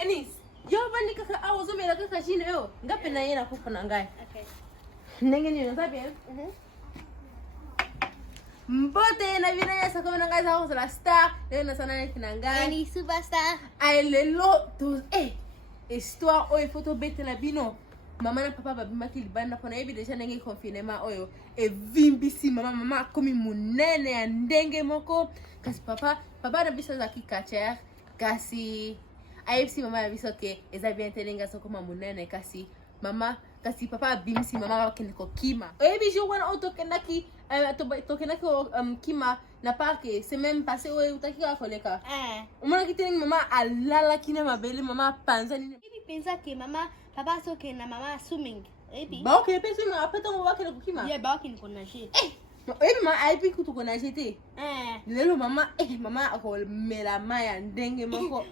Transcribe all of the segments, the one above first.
Enis, yo bani kaka awozo mera kaka shine yo. Ngape na yena kufa na ngai. Okay. Nenge ni nzabi. Mbote na vina ya sako na ngai za la star. Leo na sana ni na ngai. Any superstar. Ai lelo to histoire oyo photo bete la bino. Mama na papa babima kilibanda pona yebi deja ndenge confinement oyo evimbisi mama komi munene ya ndenge moko kasi papa na biso za kikacher kasi ayebisi mama ya biso ke eza bien telenga soko munene kasi papa bimisi mama bakende ko kima oyebi jo wana otokendaki kima na parke c'est même passé oyo utaki ka koleka umona kitengi mama alala kina mabele mama panza ni pensa que papa so que na mama swimming. Ba okay pensa ma apeta ngo wakele kukima. Yeah, ba okay niko na shit. Ma aipi kutu kona shit. Lelo mama ako mela maya ndenge mako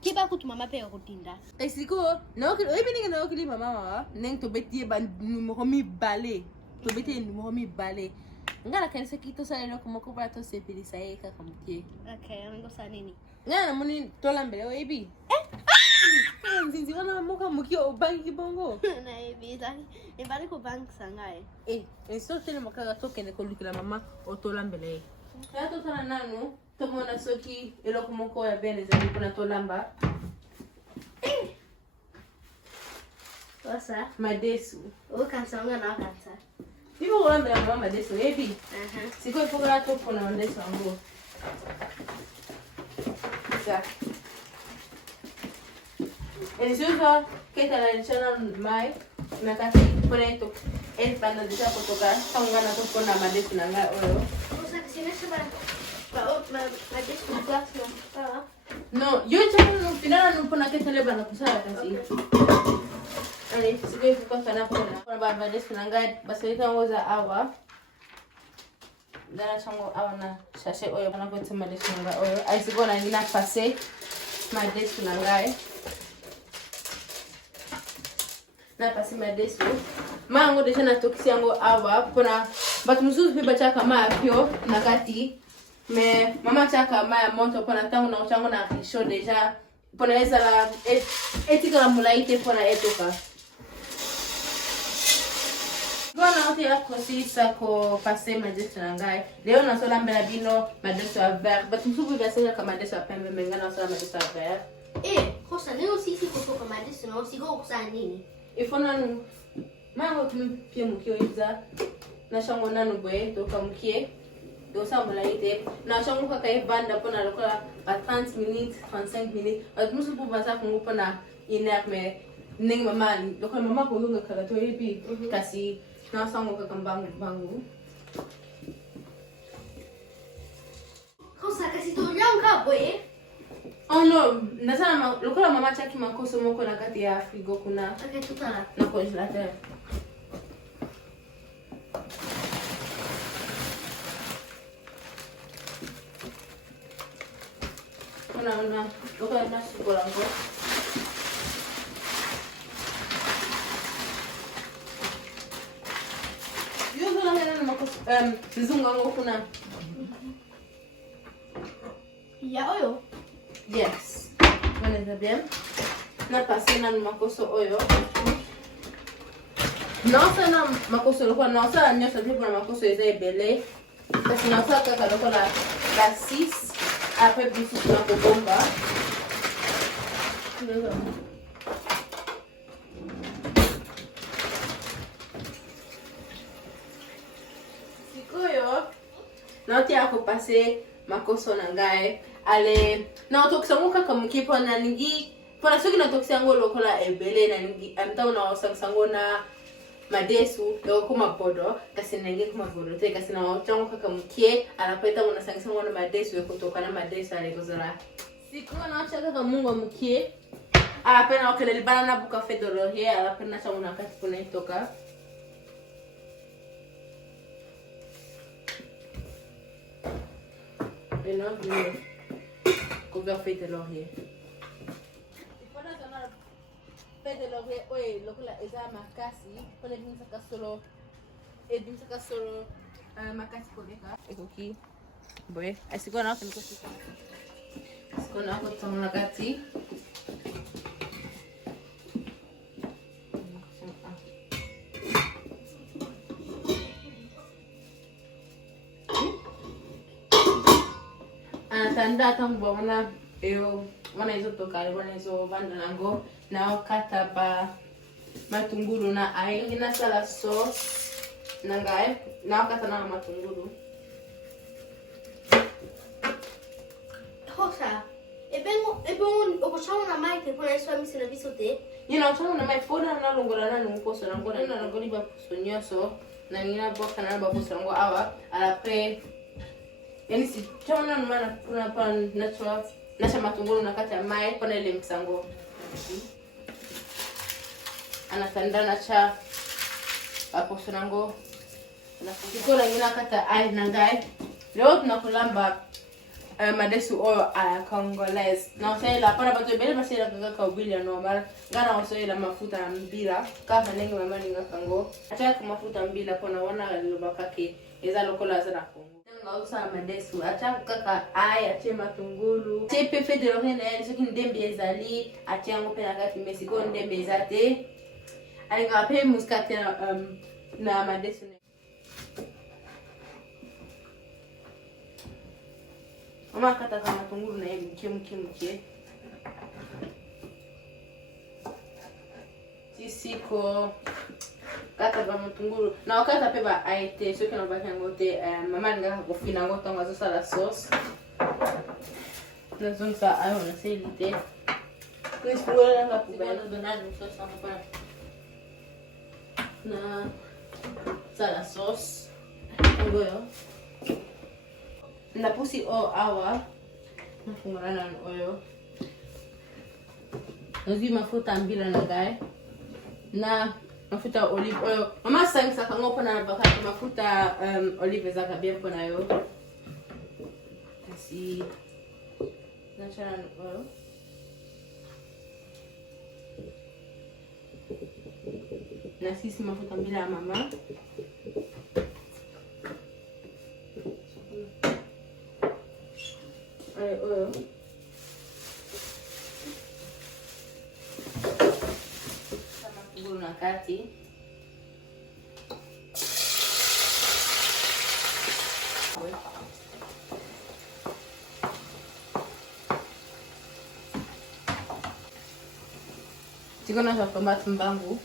kiba kutu mama pe kutinda. Esiko na okay oyebi ninga na okay mama neng to betie ba numéro mi balé. To betie numéro mi balé. Ngala kanisa kito sa lelo kumako ba to sepelisa eka kamtie. Okay, ngo sa nini? Ngana muni tolambe oyebi. Nzinzi wana moka mukio banki bongo. Na ebita. Ebali ko bank sangai. So tele makaga tokene ko lukila mama otolambele. Ya to tana nanu to mona soki eloko moko ya bene za kuna tolamba. Wasa? Madesu. O kansanga na kansa. Bibo wanda ya mama madesu ebi. Siko ifoka to pona madesu ambo. Sa. Elisuza keta la chana mai nakati pone to el panda de cha kutoka tongana to pona madesu na ngai oyo. Osa kisina shaba. Madesu class no. No, yo chana no finala no pona keta le bana kusala kasi. Ale sigo ifuka kana pona ba madesu na ngai baselita ngoza awa. Dana chango awa na sachet oyo kana ko tsema madesu na ngai oyo. Ai sigo na ngina passer madesu na ngai. Na pasi madesu mango deja na tokisi yango awa pona batu mususu pe bachaka ma apio na kati me mama chaka ma ya moto pona tango na uchango na risho deja pona eza la etika la mulaite pona etoka gona ote ya kosisa ko pase madesu na ngai leo na sola mbela bino madesu ya vert batu mususu pe basela ka madesu ya pembe menga na sola madesu ya vert kosa leo sisi kutoka madesu na usigo kusana nini ifona nu mango tumpie mukio iza na shango nanu boye doka mukie do sambola ite na shango kaka ebanda pona lokola ba 30 minutes 35 minutes atmusu pour basa kongo pona iner me ning mama lokola mama ko lunga kala to epi kasi na shango kaka bangu kosa kasi to nyanga boye. Oh no, nasana lokola mama chaki makoso moko na kati ya frigo kuna. Okay, tutala. Na congelateur. Kuna lokola na sukola ngo. Yo ndo na makoso zunga ngo kuna. Ya oyo. Yes. Wanaweza bien. Na pasi na makoso oyo. Nosa na makoso lokwa nosa nyosa tipo na makoso eza ebele. Kasi nosa kaka lokola la 6 après bisu na kobomba. Sikoyo. Nauti ako pase makoso na ngai. Ale na toksango kaka mukipo na ningi pona soki na toksango lokola ebele na ningi amtao na osangsango na madesu loko kuma podo kasi nenge kuma podo te kasi na ochango kaka mukie anapeta mona sangsango na madesu kutoka na madesu ale kozala siku na ochaka kaka mungu mukie apena okele libana na buka fedoro he apena chango na kati pona itoka couvert fait de laurier. Fait de laurier, oui, lokola eza makasi, pole binsaka solo, binsaka solo makasi koleka. Ekoki, boy, asiko na ako niko siko. Asiko na ako tong nakati. tanda tangu wana yo wana hizo tokali wana hizo banda nango na wakata ba matungulu na aingi na sala sauce nangae na wakata na matungulu Rosa, okuchama na mai que pone eso a mí se lo visto te. Yina uchama na mai foda na longola na nungoso na ngona na ngoli ba sonyoso na ngina boka na ba bosa ngo awa après yani si chama na mana kuna pa natural na chama matungulu na kata mai pona ile msango anatanda na cha hapo sonango na kukikola ngina kata ai nangai leo tunakulamba madesu oyo a Congolese. Na usai la para bato bele basi la kaka ubili ya normal. Ngana usai la mafuta ya mbila. Kama nenge mama ninga kango. Ataka mafuta mbila pona wana liloba kake. Eza lokola zana kongo. Nga usa madesu. Ataka kaka ai, ache matungulu. Ache pepe de lorene. Soki ndembe ezali. Ache yango pena kati Mexico ndembe ezate. Alinga pe muskate na madesu. Mama kata kama matungulu na yeye mke. Sisiko kata kama matungulu. Na wakata peba aite soki na baki ngote mama nga kofina ngoto ngazo sala sauce. Na zonsa ayo na selite. Kuisikuela nga kubena donado sauce hapa. Na sala sauce. Ngoyo. Na pusi o awa nafungana na oyo nazi mafuta mbila na gae na mafuta olive oil mama sangisa kangopo na bakati mafuta olive za kabia pona yo si na chana oil na sisi mafuta mbila ya mama oil. Sama tungulu na kati. Tiko na sa tomato mbangu.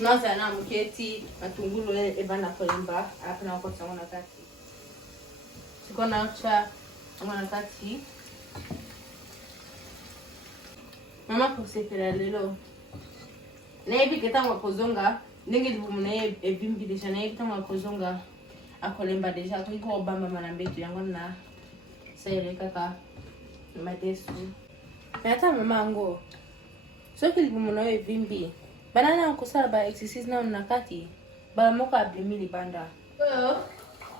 Naza na mketi matungulu ebana kolimba hapa na wakati wangu kati. Siko na ucha wangu kati. Mama kusepela lelo. Na hivi ketangwa kozonga ndenge libumu na ebimbi deja na hivi ketangwa kozonga akolemba deja ko iko obamba mana mbetu yango na sele kaka madesu. Hata mama ngo. Soki libumu na ebimbi banana kusala ba exercise na nakati ba moka abimili banda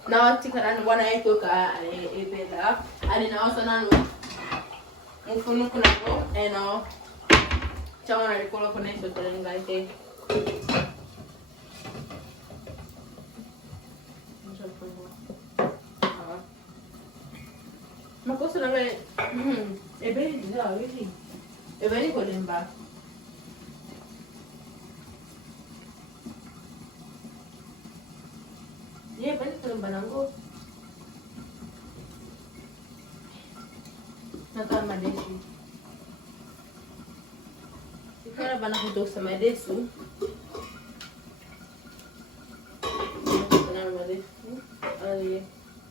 na watika na bwana yetu ka ebela ali na wasa nano mfunu kuna ko eno chawa na likola kuna hizo telenga ite makosa na ngale ebeli ndio hivi ebeli kolemba ye bani kolemba nango naka madesu ikara bana kutoka madesu na madesu ali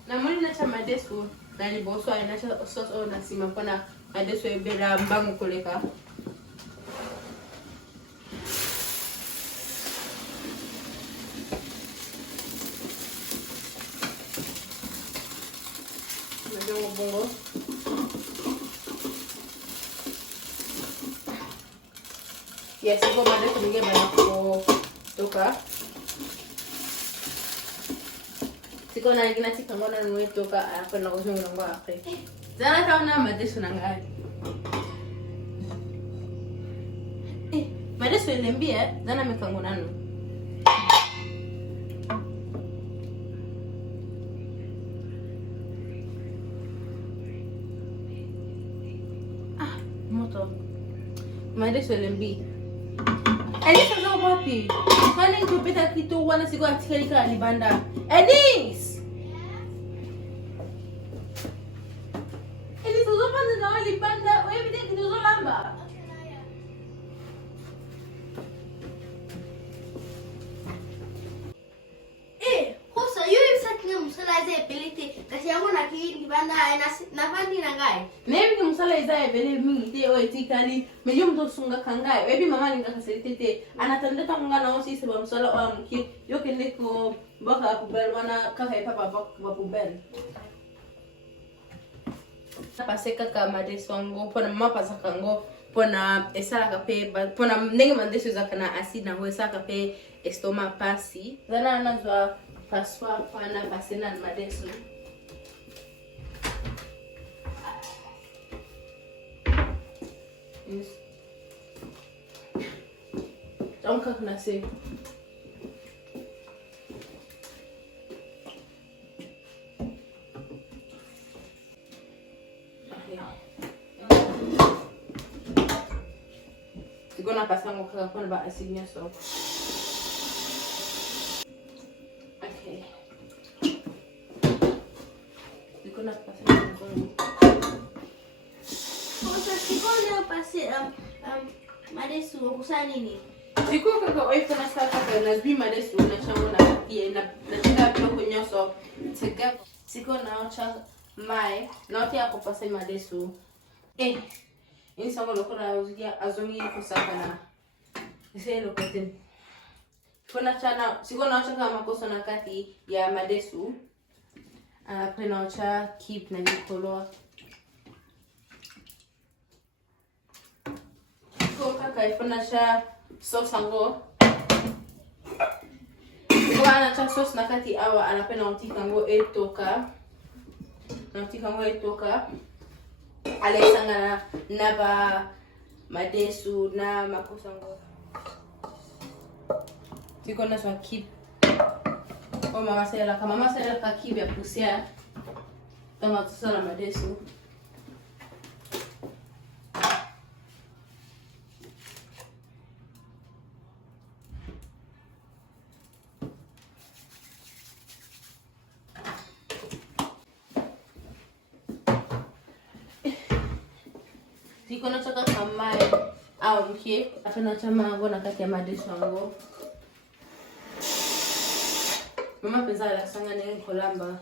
na mali na chama madesu na ni boso ina cha sauce au na sima kona madesu ebela mbangu koleka bongo yes iko madesu ninge bana ko toka siko na ngina tika ngona nwe toka apenda kuzungu ngo apre zana kaona madesu nangali madesu elembia zana mekango nanu moto madesu elembi Enis sasa wapi? Kwani kupita kitu wana siku atika libanda. Enis! Enis uzopanda na wali banda, wewe bide kitu zolamba. Kosa yule msakina musala ze pelete kasi yango na ki banda na vandi na ngai. Nebi ki musala iza ebele mingi te o etikali me yo mto sunga kangai webi mama linga kaselitete anatandeta munga na osi seba musala o amki yo kende ko baka pubel wana kaka papa baka pubel pase kaka madeso ngo pona mama pasaka ngo pona esala kape pona ndenge madeso zakana acide na ngo esala kape estoma pasi zana nazwa paswa pana pasena madeso. Yes. Don't cook nasi. Sigo na pasang ko kung ba asin niya so. Okay. Sigo na pasang ko. Kosa sigo na pase madesu kusana nini? Siku kaka oifu na sasa kwa nazbi madesu na chango na pia na chika pilo kunyo so tega siku na ocha mai na otia kupasa madesu ini sango lokona uzigia azongi kusaka na ise lokote kuna chana siku na ocha kama kosa na kati ya madesu pena ocha keep na nikoloa kaka ifuna cha sauce ango kwa anacha sauce nakati awa anapenda utika ngo etoka na utika ngo etoka alesanga na ba madesu na makosa ngo tiko na so keep o mama sela ka keep ya pusia tama tusala madesu. Siko na chaka kamai au mke afana chama ngo na kati ya madesu ngo mama pesa la sanga ne kolamba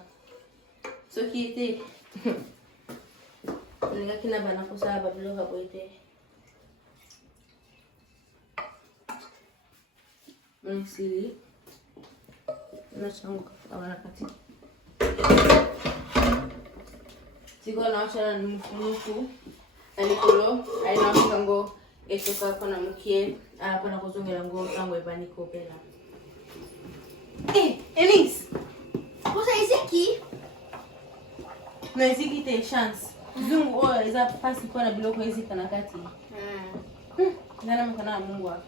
so kiti ninga kina bana kosa bablo ka boite sili na chango kama na kati siko na acha na mfunuku anikolo aina mkango etoka kona mkie pana kuzongela ngo tango ebaniko pena Enis Kosa iziki na iziki te chance zungu o eza pasi kwa na biloko hizi kana kati nana mkana Mungu wako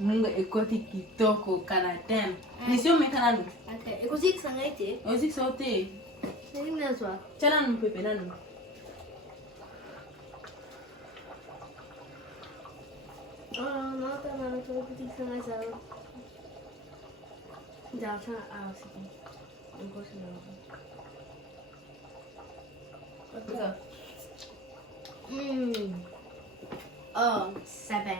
Mungu ekoti kitoko kana tem. Nisio mekana nu. Okay, ikuzik sangaite. Ozik sote. Nini nazwa? Chana mpepe nanu. Nota na ikuzik sangaite. Data sige. Ikuzik na. Ika. 7.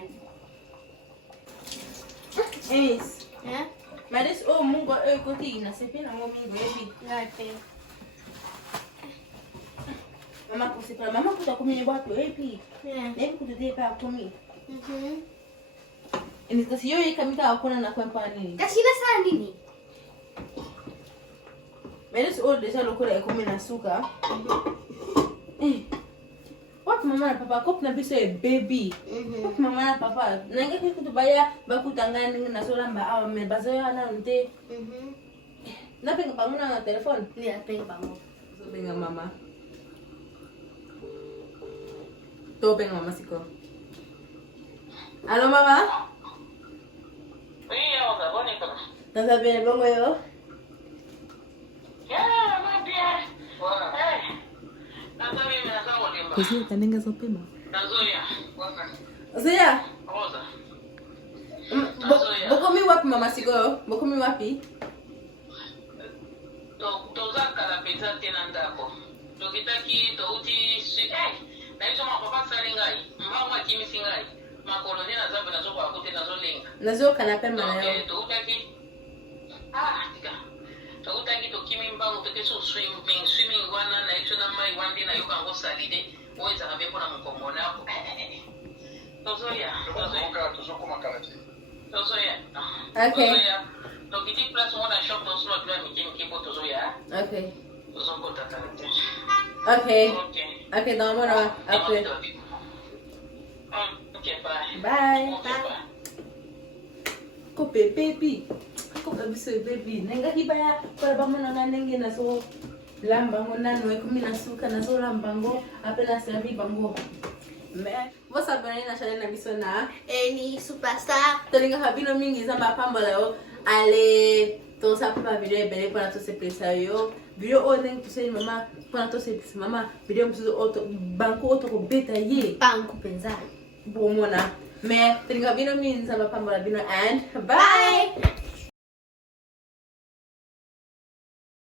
Enis. Yeah? Maris Mungu ekoti na sepena mo mingo yepi. Ngapi? Mama kusipala mama kutakumenya bwatu yepi. Yeah. Nebi kututepa kumi. Mhm. Enis kasi yo ikamika akona na kwempa nini. Kasina sana nini? Maris deja lokola ekumi na suka. What mama na papa kop na biso e baby. Mama na papa nanga kutubaya bakutangana na solamba awa me bazoya na nte. Na penga pamuna na telefone. Ni penga pango. So penga mama. To penga mama siko. Allo mama? Oui, on va bonne école. Tata bene bongo yo. Yeah, Kozi kanenga zopema. Nazoya. Zoya. Rosa. Bokomi wapi mama sigo? Bokomi wapi? Tozaka la pizza tena ndako. Tokitaki touti na hizo mapapa salingai. Mama kimisi ngai. Makoloni na zambe nazo kwa kote nazo lenga. Nazo kanapema na yo. Tokitaki tika. Tokitaki tokimi mbangu tokeso swimming wana na hizo na mai wandi na yoka ngo salide. Oza kabepo na mkombo nako. Tozoya. Tuzokoma kalati. Tozoya. Okay. Tozoya. Tokiti place mona shop no slot la mikipo tozoya. Okay. Tozokota kalati. Okay. Okay. Okay, don't worry. Okay. Okay, bye. Bye. Okay, bye. Kope baby. Kope biso baby. Nenga hibaya para bamona nganenge na so lambango nano ekumi na suka na so lambango apela servi bango. Me vosa bani na channel na biso na Ni superstar. tolinga habino mingi zamba pamba leo ale to sa pa video ebele para to se pesa yo video o neng to se mama para to se mama video msuzo auto banko auto ko beta ye Banco pensa. bomona me tolinga habino mingi zamba pamba bino and bye.